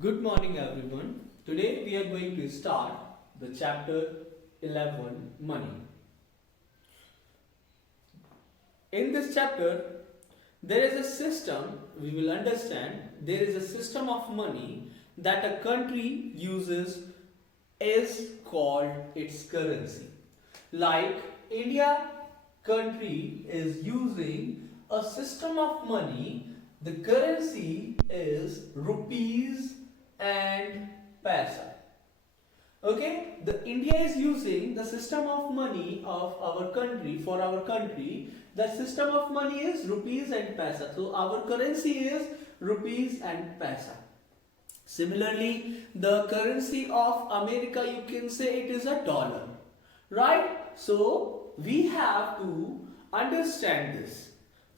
Good morning, everyone. Today we are going to start the chapter 11 Money. In this chapter, there is a system, we will understand, there is a system of money that a country uses is called its currency. Like India country is using a system of money, the currency is rupees and paisa. Okay, the India is using the system of money of our country for our country. The system of money is rupees and paisa. So our currency is rupees and paisa. Similarly, the currency of America, you can say it is a dollar, right? So we have to understand this.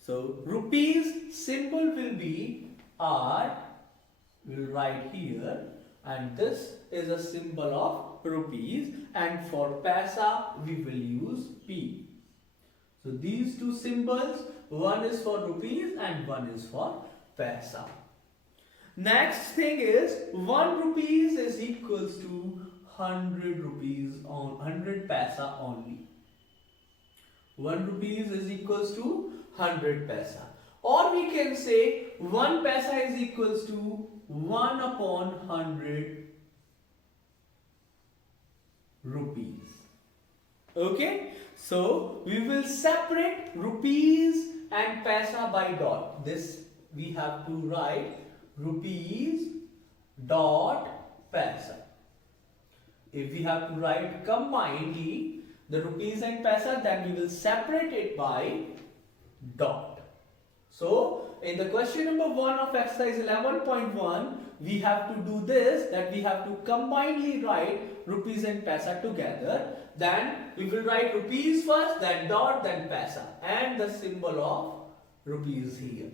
So rupees symbol will be R. We'll write here, and this is a symbol of rupees, and for paisa we will use P. So these two symbols, one is for rupees and one is for paisa. Next thing is 1 rupees is equals to 100 rupees on 100 paisa only. 1 rupees is equals to 100 paisa. Or we can say 1 paisa is equals to 1 upon 100 rupees. Okay, so we will separate rupees and paisa by dot. This we have to write rupees dot paisa. If we have to write combinedly the rupees and paisa, then we will separate it by dot. So in the question number 1 of exercise 11.1, we have to do this, that we have to combinedly write rupees and paisa together. Then we will write rupees first, then dot, then paisa, and the symbol of rupees here.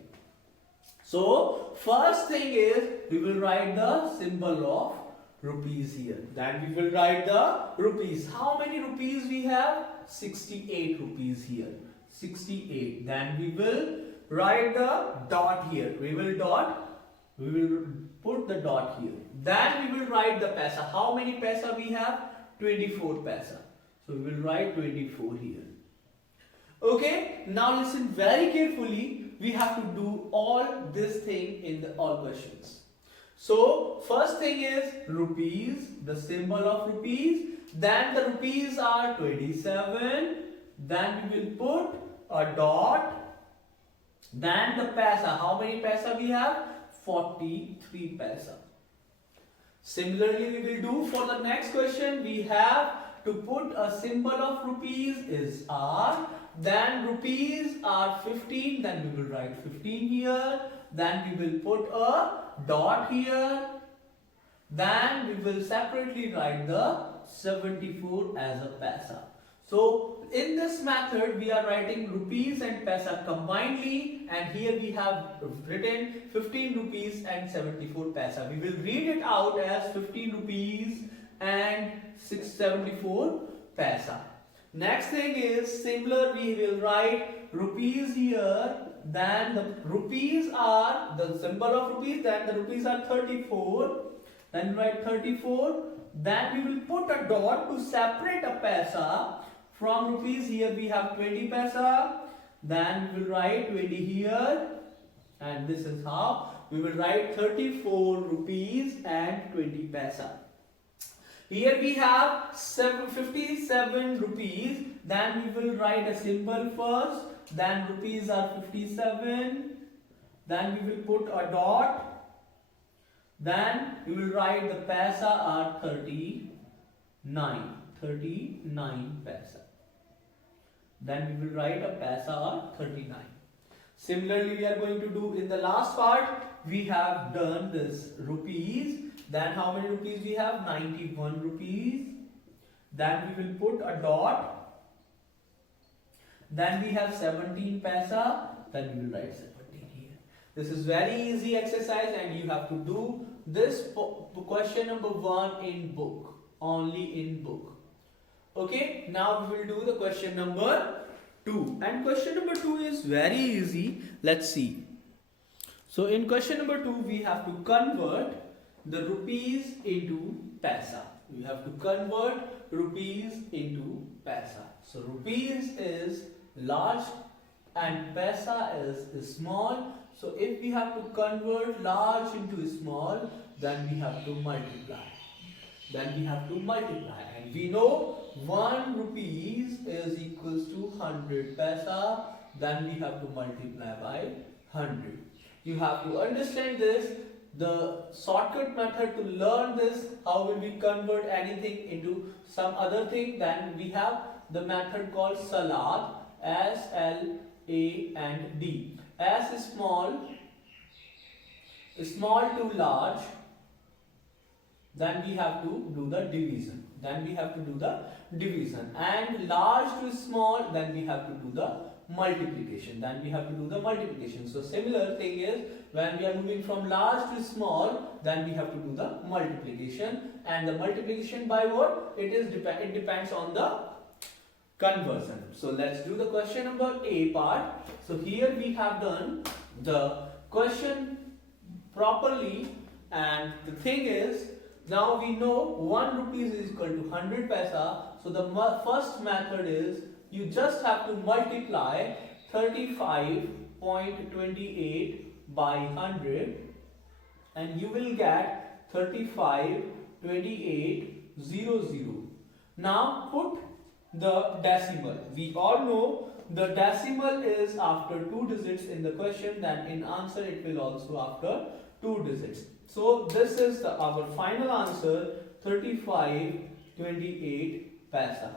So first thing is we will write the symbol of rupees here. Then we will write the rupees. How many rupees we have? 68 rupees here. 68. Then we will write the dot here. We will put the dot here. Then we will write the paisa. How many paisa we have? 24 paisa. So we will write 24 here. Okay, now listen very carefully. We have to do all this thing in the all questions. So first thing is rupees, the symbol of rupees. Then the rupees are 27. Then we will put a dot. Then the paisa. How many paisa we have? 43 paisa. Similarly, we will do for the next question. We have to put a symbol of rupees is R. Then rupees are 15. Then we will write 15 here. Then we will put a dot here. Then we will separately write the 74 as a paisa. So in this method we are writing rupees and paisa combinedly, and here we have written 15 rupees and 74 paisa. We will read it out as 15 rupees and 674 paisa. Next thing is similar, we will write rupees here, then the rupees are the symbol of rupees, then the rupees are 34, then we write 34, then we will put a dot to separate a paisa from rupees. Here we have 20 paisa, then we will write 20 here, and this is how we will write 34 rupees and 20 paisa. Here we have 57 rupees, then we will write a symbol first, then rupees are 57, then we will put a dot, then we will write the paisa are 39 paisa. Then we will write a paisa are 39. Similarly, we are going to do in the last part, we have done this rupees. Then how many rupees we have? 91 rupees. Then we will put a dot. Then we have 17 paisa. Then we will write 17 here. This is very easy exercise, and you have to do this question number 1 in book. Only in book. Okay, now we will do the question number 2. And question number 2 is very easy. Let's see. So in question number 2, we have to convert the rupees into paisa. You have to convert rupees into paisa. So rupees is large and paisa is small. So if we have to convert large into small, then we have to multiply. And we know 1 rupees is equals to 100 paisa. Then we have to multiply by 100. You have to understand this. The shortcut method to learn this, how will we convert anything into some other thing, then we have the method called SALAD, S-L-A-N-D. S is small to large, then we have to do the division. And large to small, then we have to do the multiplication. So similar thing is, when we are moving from large to small, then we have to do the multiplication. And the multiplication by what? It depends on the conversion. So let's do the question number A part. So here we have done the question properly, and the thing is, now we know 1 rupees is equal to 100 paisa. So the first method is, you just have to multiply 35.28 by 100 and you will get 35.2800. Now put the decimal. We all know the decimal is after 2 digits in the question, then in answer it will also after 2 digits. So this is our final answer, 35.28 paisa.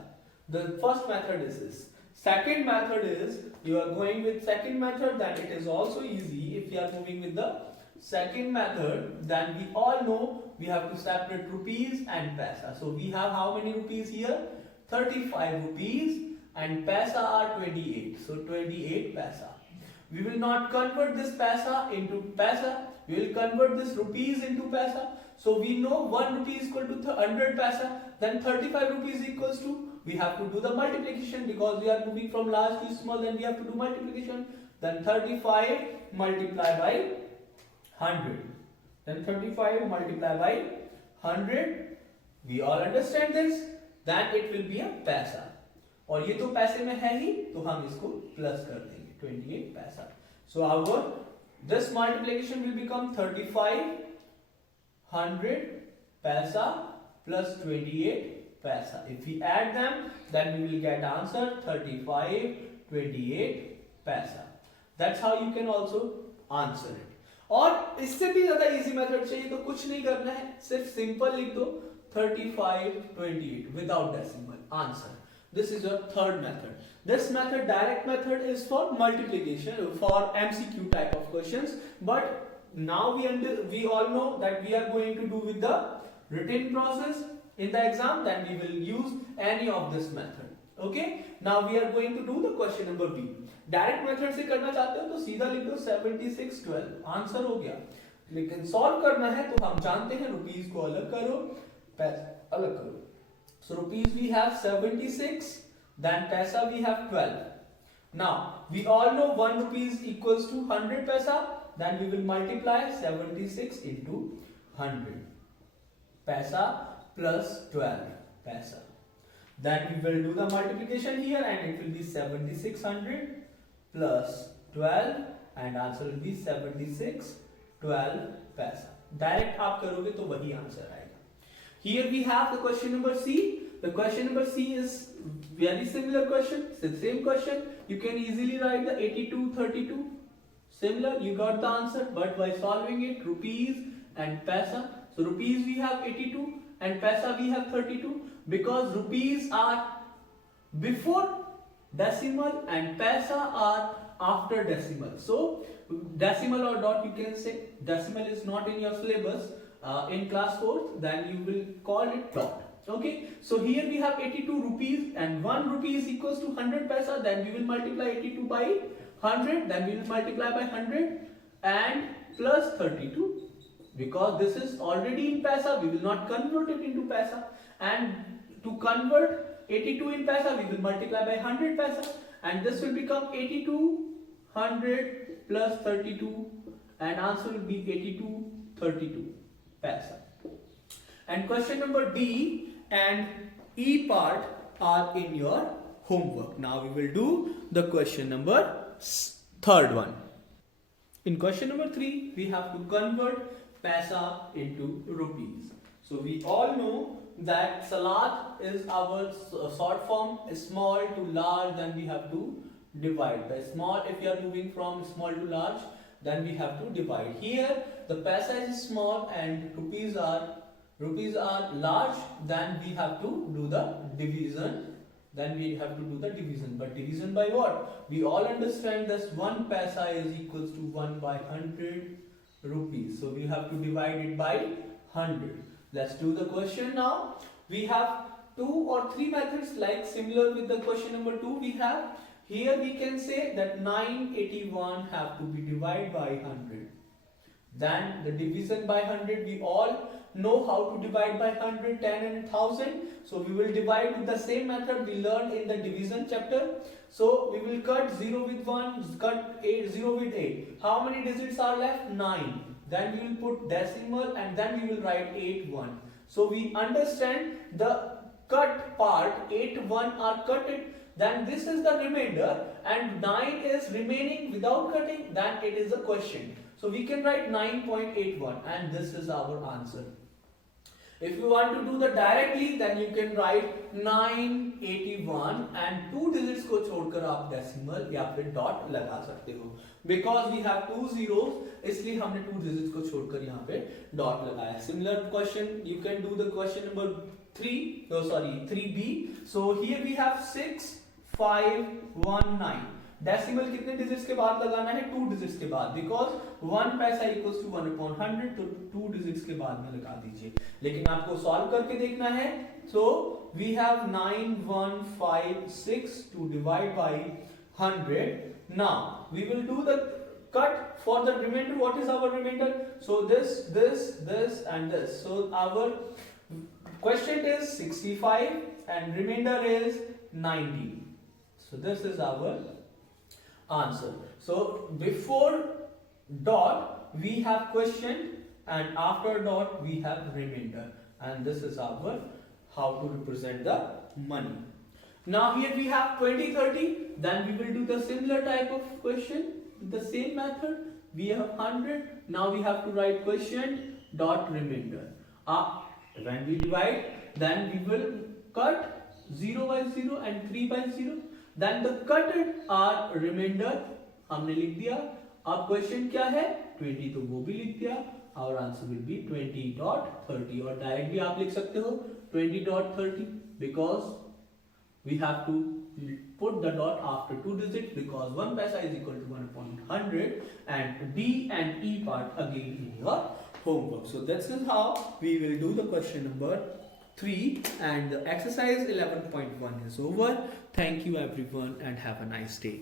The first method is this. Second method is, you are going with second method, then it is also easy. If you are moving with the second method, then we all know we have to separate rupees and paisa. So we have how many rupees here? 35 rupees, and paisa are 28. So 28 paisa. We will not convert this paisa into paisa. We will convert this rupees into paisa. So we know 1 rupee is equal to 100 paisa. Then 35 rupees equals to, we have to do the multiplication because we are moving from large to small, then we have to do multiplication. Then 35 multiply by 100. Then 35 multiply by 100. We all understand this. Then it will be a पैसा. और ये तो पैसे में है ही, तो हम इसको प्लस कर देंगे 28 पैसा. So our this multiplication will become 35 100 paisa plus 28 paisa. If we add them, then we will get answer 35 28 paisa. That's how you can also answer it. और इससे भी ज्यादा इजी मेथड चाहिए तो कुछ नहीं करना है, सिर्फ सिंपल लिख दो 35 28 without decimal. Answer. This is your third method. This method, direct method, is for multiplication, for MCQ type of questions. But now we all know that we are going to do with the written process in the exam. Then we will use any of this method. Okay. Now we are going to do the question number B. Direct method से करना चाहते हो तो सीधा लिख दो 7612. Answer हो गया. लेकिन सॉल्व करना है तो हम जानते हैं रुपीस को अलग करो, पैसा अलग करो. So rupees we have 76, then paisa we have 12. Now we all know 1 rupees equals to 100 paisa. Then we will multiply 76 into 100. Paisa plus 12 paisa. Then we will do the multiplication here and it will be 7600 plus 12 and answer will be 7612 paisa. Direct आप करोगे तो वही answer आएगा. Here we have the question number C. The question number C is very similar question. It's the same question. You can easily write the 8232. Similar, you got the answer, but by solving it, rupees and paisa. So rupees we have 82 and paisa we have 32. Because rupees are before decimal and paisa are after decimal. So decimal or dot you can say. Decimal is not in your syllabus. In class 4th, then you will call it dot. Okay, so here we have 82 rupees and 1 rupee is equals to 100 paisa. Then we will multiply 82 by 100. Then we will multiply by 100 and plus 32. Because this is already in paisa, we will not convert it into paisa. And to convert 82 in paisa, we will multiply by 100 paisa. And this will become 82 100 plus 32 and answer will be 82 32. paisa. And question number D and E part are in your homework. Now we will do the question number third one. In question number 3, we have to convert paisa into rupees. So we all know that salad is our short form, small to large, then we have to divide. By small, if you are moving from small to large, then we have to divide. Here the paisa is small and rupees are large, then we have to do the division. But division by what? We all understand that 1 paisa is equals to 1 by 100 rupees. So we have to divide it by 100. Let's do the question now. We have 2 or 3 methods like similar with the question number 2 we have. Here we can say that 981 have to be divided by 100. Then the division by 100, we all know how to divide by 100, 10 and 1000. So we will divide with the same method we learned in the division chapter. So we will cut 0 with 1, cut 0 with 8. How many digits are left? 9. Then we will put decimal and then we will write 81. So we understand the cut part, 81 are cutted. Then this is the remainder and 9 is remaining without cutting. Then it is a question. So we can write 9.81 and this is our answer. If you want to do the directly, then you can write 981 and 2 digits को छोड़कर आप decimal या फिर dot लगा सकते हो. Because we have 2 zeros, इसलिए हमने 2 digits को छोड़कर यहाँ पे dot लगाया. Similar question, you can do the question number 3B. So here we have 6519. Decimal कितने डिजिट्स के बाद लगाना है? 2 डिजिट्स के बाद, बिकॉज 1 पैसा इक्वल्स टू 1/100, तो 2 डिजिट्स के बाद में लगा दीजिए. लेकिन आपको सॉल्व करके देखना है. So we have 9156 to divide by 100. Now we will do the cut for the remainder. What is our remainder? So this and this. So our quotient is 65 and remainder is 90. So this is our answer. So before dot we have quotient and after dot we have remainder, and this is our how to represent the money. Now here we have 2030, then we will do the similar type of question, the same method. We have 100, now we have to write quotient dot remainder. When we divide, then we will cut 0 by 0 and 3 by 0. Then the cutted are remainder हमने लिख दिया. अब question क्या है? 20, तो वो भी लिख दिया. Our answer will be 20.30. और डायरेक्टली आप लिख सकते हो 20.30 because we have to put the dot after 2 digits because 1 paisa is equal to 1/100, and D and E part again in your homework. So this is how we will do the question number 3, and the exercise 11.1 is over. Thank you everyone and have a nice day.